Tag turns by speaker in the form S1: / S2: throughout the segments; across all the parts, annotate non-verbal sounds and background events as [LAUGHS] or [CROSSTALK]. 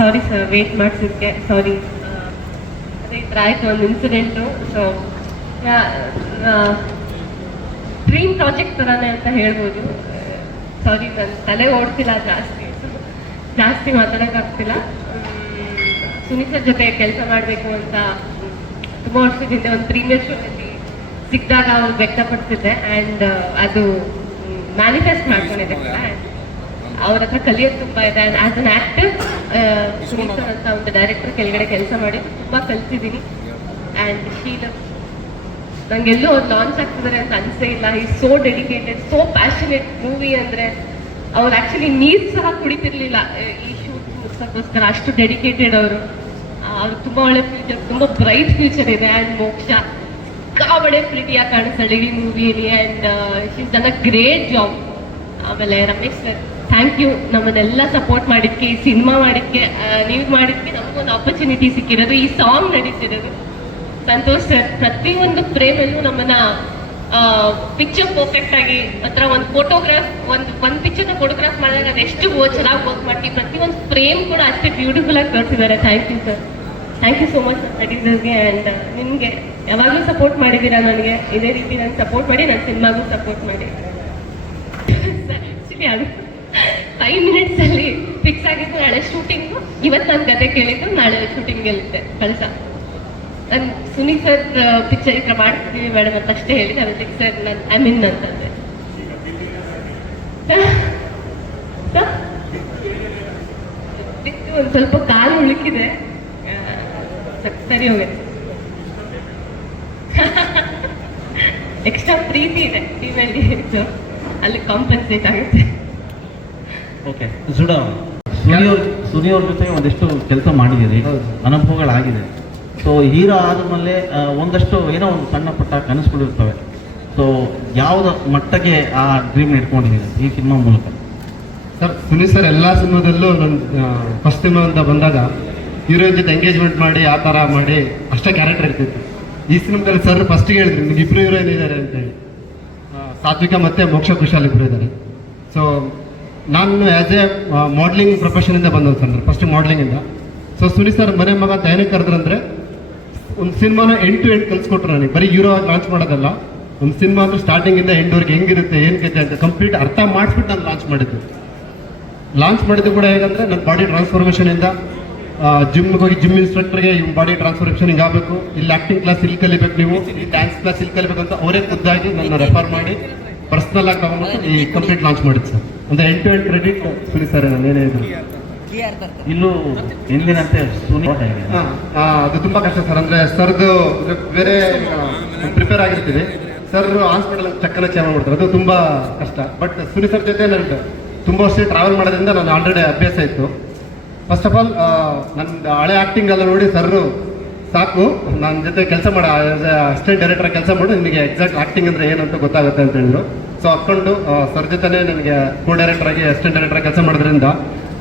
S1: Sorry sir wait ಮಾಡಿಸಿದ್ಕೆ ಸಾರಿ ಅದೇ ಈ ಥರ ಆಯಿತು ಒಂದು ಇನ್ಸಿಡೆಂಟು ಸೊ ಡ್ರೀಮ್ ಪ್ರಾಜೆಕ್ಟ್ ಥರನೇ ಅಂತ ಹೇಳ್ಬೋದು. ಸಾರಿ ನನ್ನ ತಲೆ ಓಡ್ತಿಲ್ಲ ಜಾಸ್ತಿ. ಜಾಸ್ತಿ ಮಾತಾಡೋಕ್ಕಾಗ್ತಿಲ್ಲ. ಸುನೀಸರ್ ಜೊತೆ ಕೆಲಸ ಮಾಡಬೇಕು ಅಂತ ತುಂಬ ವರ್ಷದಿಂದ ಒಂದು ಪ್ರೀಮಿಯರ್ ಶೋನಲ್ಲಿ ಸಿಕ್ಕಿದಾಗ ಅವ್ರು ವ್ಯಕ್ತಪಡಿಸಿದ್ದೆ. ಆ್ಯಂಡ್ ಅದು ಮ್ಯಾನಿಫೆಸ್ಟ್ ಮಾಡ್ಕೊಂಡಿದ್ದೆ. ಕೂಡ ಅವ್ರ ಹತ್ರ ಕಲಿಯೋದು ತುಂಬ ಇದೆ. ಆ್ಯಂಡ್ ಆ್ಯಸ್ ಅನ್ ಆ್ಯಕ್ಟರ್ ಅಂತ ಒಂದು ಡೈರೆಕ್ಟರ್ ಕೆಳಗಡೆ ಕೆಲಸ ಮಾಡಿ ತುಂಬ ಕಲ್ತಿದ್ದೀನಿ. ಆ್ಯಂಡ್ ಶೀಲ ನಂಗೆಲ್ಲೂ ಅವ್ರು ಲಾಂಚ್ ಆಗ್ತಿದ್ದಾರೆ ಅಂತ ಅನ್ಸೇ ಇಲ್ಲ. ಈ so dedicated so passionate movie ಅಂದ್ರೆ ಅವ್ರು ಆ್ಯಕ್ಚುಲಿ ನೀರು ಸಹ ಕುಡಿತಿರ್ಲಿಲ್ಲ. ಈ ಶೂಟ್ ಮುಗಿಸೋಕ್ಕೋಸ್ಕರ ಅಷ್ಟು ಡೆಡಿಕೇಟೆಡ್ ಅವರು. ಅವ್ರು ತುಂಬಾ ಒಳ್ಳೆ ಫ್ಯೂಚರ್ ತುಂಬಾ ಬ್ರೈಟ್ ಫ್ಯೂಚರ್ ಇದೆ. ಆ್ಯಂಡ್ ಮೋಕ್ಷ ಸಿಕ್ಕಾಬಡೆ ಪ್ರೀತಿಯಾಗಿ ಕಾಣಿಸ್ತಾಳೆ ಈ ಮೂವಿಯಲ್ಲಿ and she's done a great job ಆಮೇಲೆ ರಮೇಶ್ ಸರ್ ಥ್ಯಾಂಕ್ ಯು ನಮ್ಮನ್ನೆಲ್ಲ ಸಪೋರ್ಟ್ ಮಾಡಿದ್ಕೆ ಈ ಸಿನಿಮಾ ಮಾಡಿದ್ಕೆ ನೀವು ಮಾಡಿದ್ಕೆ ನಮಗೊಂದು ಆಪರ್ಚುನಿಟಿ ಸಿಕ್ಕಿರೋದು, ಈ ಸಾಂಗ್ ನಡೀತಿರೋದು. ಸಂತೋಷ್ ಸರ್ ಪ್ರತಿಯೊಂದು ಫ್ರೇಮಲ್ಲೂ ನಮ್ಮನ್ನ ಪಿಕ್ಚರ್ ಪರ್ಫೆಕ್ಟ್ ಆಗಿ ಹತ್ರ ಒಂದು ಫೋಟೋಗ್ರಾಫ್ ಒಂದು ಒಂದು ಪಿಕ್ಚರ್ನ ಫೋಟೋಗ್ರಾಫ್ ಮಾಡಿದಾಗ ಅದೆಷ್ಟು ಚೆನ್ನಾಗಿ ವರ್ಕ್ ಮಾಡ್ತೀವಿ ಪ್ರತಿಯೊಂದು ಫ್ರೇಮ್ ಕೂಡ ಅಷ್ಟೇ ಬ್ಯೂಟಿಫುಲ್ ಆಗಿ ತೋರಿಸಿದ್ದಾರೆ. Thank you sir thank you so much ನಟೀಸರ್ಗೆ and ನಿಮಗೆ. ಯಾವಾಗಲೂ ಸಪೋರ್ಟ್ ಮಾಡಿದ್ದೀರಾ ನನಗೆ? ಇದೇ ರೀತಿ ನಾನು ಸಪೋರ್ಟ್ ಮಾಡಿ ನನ್ನ ಸಿನಿಮಾಗೂ ಸಪೋರ್ಟ್ ಮಾಡಿ. [LAUGHS] ಸರಿ ಅದು ಫೈವ್ ಮಿನಿಟ್ಸಲ್ಲಿ ಫಿಕ್ಸ್ ಆಗಿದ್ದು ನಾಳೆ ಶೂಟಿಂಗ್ ಇವತ್ತು ನಾನು ಕತೆ ಕೇಳಿದ್ದು ನಾಳೆ ಶೂಟಿಂಗ್ ಗೆಲ್ಲುತ್ತೆ. ಕಳಸ ನಾನು ಸುನಿ ಸರ್ ಪಿಕ್ಚರ್ ಈಗ ಮಾಡ್ತೀವಿ ಮೇಡಮ್ ಅಂತ ಅಷ್ಟೇ ಹೇಳಿದೆ ಅದಕ್ಕೆ ಸರ್ ನಾನು ಐ ಮೀನ್ ಅಂತಂದೆ. ಒಂದು ಸ್ವಲ್ಪ ಕಾಲು ಉಳುಕಿದೆ. ಸರಿ ಹೋಗುತ್ತೆ ಎಕ್ಸ್ಟ್ರಾ [LAUGHS] ಪ್ರೀತಿ ಇದೆ. ಟೀಮಲ್ಲಿ ಅಲ್ಲಿ ಕಾಂಪನ್ಸೇಟ್ ಆಗುತ್ತೆ.
S2: ಓಕೆ ಸುಡ. ಸುನಿಯವ್ರ ಸುನಿಯವ್ರ ಸುನಿ ಅವ್ರ ಜೊತೆ ಒಂದಿಷ್ಟು ಕೆಲಸ ಮಾಡಿದ್ದೀರಿ. ಅನುಭವಗಳಾಗಿದೆ. ಸೊ ಹೀರೋ ಆದಮೇಲೆ ಒಂದಷ್ಟು ಏನೋ ಒಂದು ಸಣ್ಣ ಪುಟ್ಟ ಕನಸುಗಳಿರ್ತವೆ ಸೊ ಯಾವ್ದು ಮಟ್ಟಕ್ಕೆ ಆ ಡ್ರೀಮ್ ಇಟ್ಕೊಂಡಿದ್ದೀರಿ ಈ ಸಿನಿಮಾ ಮೂಲಕ.
S3: ಸರ್ ಸುನಿ ಸರ್ ಎಲ್ಲ ಸಿನಿಮಾದಲ್ಲೂ ನನ್ನ ಫಸ್ಟ್ ಸಿನಿಮಾ ಅಂತ ಬಂದಾಗ ಹೀರೋಯಿನ್ ಜೊತೆ ಎಂಗೇಜ್ಮೆಂಟ್ ಮಾಡಿ ಆ ಥರ ಮಾಡಿ ಅಷ್ಟೇ ಕ್ಯಾರೆಕ್ಟರ್ ಇರ್ತಿತ್ತು. ಈ ಸಿನಿಮಾದಲ್ಲಿ ಸರ್ ಫಸ್ಟಿಗೆ ಹೇಳಿದ್ರು ನಿಮ್ಗೆ ಇಬ್ಬರು ಹೀರೋಯಿನ್ ಇದ್ದಾರೆ ಅಂತೇಳಿ. ಸಾತ್ವಿಕ ಮತ್ತೆ ಮೋಕ್ಷ ಕುಶಾಲ್ ಇಬ್ರು ಇದ್ದಾರೆ ಸೊ ನಾನು ಆ್ಯಸ್ ಎ ಮಾಡ್ಲಿಂಗ್ ಪ್ರೊಫೆಷನಿಂದ ಬಂದವು ಸರ್ ಫಸ್ಟ್ ಮಾಡ್ಲಿಂಗಿಂದ ಸೊ ಸುನಿ ಸರ್, ಮನೆ ಮಗ ಏನಕ್ಕೆ ಕರೆದ್ರಂದ್ರೆ, ಒಂದು ಸಿನಿಮಾನ ಎಂಡ್ ಟು ಎಂಡ್ ಕಲ್ಸ್ಕೊಟ್ರು ನನಗೆ. ಬರೀ ಹೀರೋ ಲಾಂಚ್ ಮಾಡೋದಲ್ಲ, ಒಂದು ಸಿನಿಮಾ ಅಂದ್ರೆ ಸ್ಟಾರ್ಟಿಂಗ್ ಇಂದ ಎಂಡ್ವರೆಗೆ ಹೆಂಗಿರುತ್ತೆ ಏನು ಕತೆ ಅಂತ ಕಂಪ್ಲೀಟ್ ಅರ್ಥ ಮಾಡಿಸ್ಬಿಟ್ಟು ನಾನು ಲಾಂಚ್ ಮಾಡಿದ್ದು. ಲಾಂಚ್ ಮಾಡಿದ್ದು ಕೂಡ ಹೇಗಂದ್ರೆ, ನನ್ನ ಬಾಡಿ ಟ್ರಾನ್ಸ್ಫಾರ್ಮೇಷನ್ ಇಂದ ಜಿಮ್ಗೆ ಹೋಗಿ ಜಿಮ್ ಇನ್ಸ್ಟ್ರಕ್ಟರ್ಗೆ ಬಾಡಿ ಟ್ರಾನ್ಸ್ಫಾರ್ಮೇಷನ್ ಹಿಂಗಾಗಬೇಕು ಇಲ್ಲಿ ಆಕ್ಟಿಂಗ್ ಕ್ಲಾಸ್ ಇಲ್ಲಿ ಕಲಿಬೇಕು ನೀವು, ಇಲ್ಲಿ ಡ್ಯಾನ್ಸ್ ಕ್ಲಾಸ್ ಇಲ್ಲಿ ಕಲಿಬೇಕು ಅಂತ ಅವರೇ ಖುದ್ದಾಗಿ ನನ್ನ ರೆಫರ್ ಮಾಡಿ ಪರ್ಸನಲ್ ಆಗಿ ತಗೊಂಡ್ಬಿಟ್ಟು ಈ ಕಂಪ್ಲೀಟ್ ಲಾಂಚ್ ಮಾಡಿದ್ದು ಸರ್. ಅಂದ್ರೆ ಎಂಟು ಎಂಟು ಕ್ರೆಡಿಟ್ ಸುನಿ ಸರ್ ನಾನು ಇನ್ನು ಹಿಂದಿನಂತೆ
S2: ಇಲ್ಲೂ ಎಂದಿನಂತೆ
S3: ಅದು ತುಂಬಾ ಕಷ್ಟ ಸರ್ ಅಂದ್ರೆ ಸರ್ದು ಬೇರೆ ಪ್ರಿಪೇರ್ ಆಗಿರ್ತೀವಿ. ಸರ್ ಹಾಸ್ಪಿಟಲ್ ಚಕ್ಕನ ಚೇಂಜ್ ಮಾಡ್ತಾರೆ. ಅದು ತುಂಬಾ ಕಷ್ಟ. ಬಟ್ ಸುನಿ ಸರ್ ಜೊತೆ ನನಗೆ ತುಂಬಾ ವರ್ಷ ಟ್ರಾವೆಲ್ ಮಾಡೋದ್ರಿಂದ ನಾನು ಆಲ್ರೆಡಿ ಅಭ್ಯಾಸ ಇತ್ತು. ಫಸ್ಟ್ ಆಫ್ ಆಲ್ ನನ್ನ ಹಳೆ ಆಕ್ಟಿಂಗ್ ಎಲ್ಲ ನೋಡಿ ಸರ್ ಸಾಕು. ನನ್ನ ಜೊತೆ ಕೆಲಸ ಮಾಡ ಅಸಿಸ್ಟೆಂಟ್ ಡೈರೆಕ್ಟರ್ ಕೆಲಸ ಮಾಡು, ನಿಮಗೆ ಎಕ್ಸಾಕ್ಟ್ ಆಕ್ಟಿಂಗ್ ಅಂದರೆ ಏನು ಅಂತ ಗೊತ್ತಾಗುತ್ತೆ ಅಂತ ಹೇಳಿದ್ರು. ಸೊ ಹಾಕೊಂಡು ಸರ್ ಜೊತೆನೇ ನನಗೆ ಕೋ ಡೈರೆಕ್ಟರ್ ಆಗಿ ಅಸಿಸ್ಟೆಂಟ್ ಡೈರೆಕ್ಟರ್ ಕೆಲಸ ಮಾಡೋದ್ರಿಂದ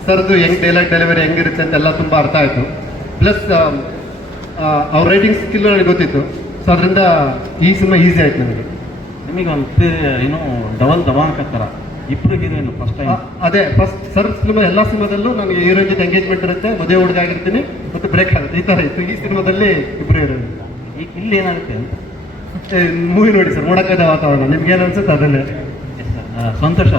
S3: ಸರ್ದು ಹೆಂಗ್ ಡೈಲಾಗ್ ಡೆಲಿವರಿ ಹೆಂಗಿರುತ್ತೆ ಅಂತೆಲ್ಲ ತುಂಬ ಅರ್ಥ ಆಯಿತು. ಪ್ಲಸ್ ಅವ್ರ ರೈಟಿಂಗ್ ಸ್ಕಿಲ್ ನನಗೆ ಗೊತ್ತಿತ್ತು. ಸೊ ಅದರಿಂದ ಈ ಸಿನಿಮಾ ಈಸಿ ಆಯ್ತು ನನಗೆ
S2: ನಿಮಗೆ ಒಂದು, ಏನು ಡಬಲ್ ದವಾಂಕ ಥರ ಹೀರೋಯಿನ್ ಫಸ್ಟ್ ಟೈಮ್
S3: ಅದೇ ಫಸ್ಟ್ ಸರ್ ಸಿನಿಮಾ ಎಲ್ಲ ಸಿನಿಮಾದಲ್ಲೂ ನನಗೆ ಹೀರೋ ಜೊತೆ ಎಂಗೇಜ್ಮೆಂಟ್ ಇರುತ್ತೆ ಮದುವೆ ಹುಡುಗ ಆಗಿರ್ತೀನಿ ಮತ್ತೆ ಬ್ರೇಕ್ ಆಗುತ್ತೆ ಈ ಥರ ಇತ್ತು. ಈ ಸಿನಿಮಾದಲ್ಲಿ ಇಬ್ಬರು ಈಗ
S2: ಇಲ್ಲಿ ಏನಾಗುತ್ತೆ ಅಂತ?
S3: ಮೂವಿ ನೋಡಿ ಸರ್ ನೋಡೋಕ್ಕಾದ ವಾತಾವರಣ ನಿಮ್ಗೆ ಏನು ಅನ್ಸುತ್ತೆ ಅದನ್ನೇ
S2: ಸಂತೋಷ.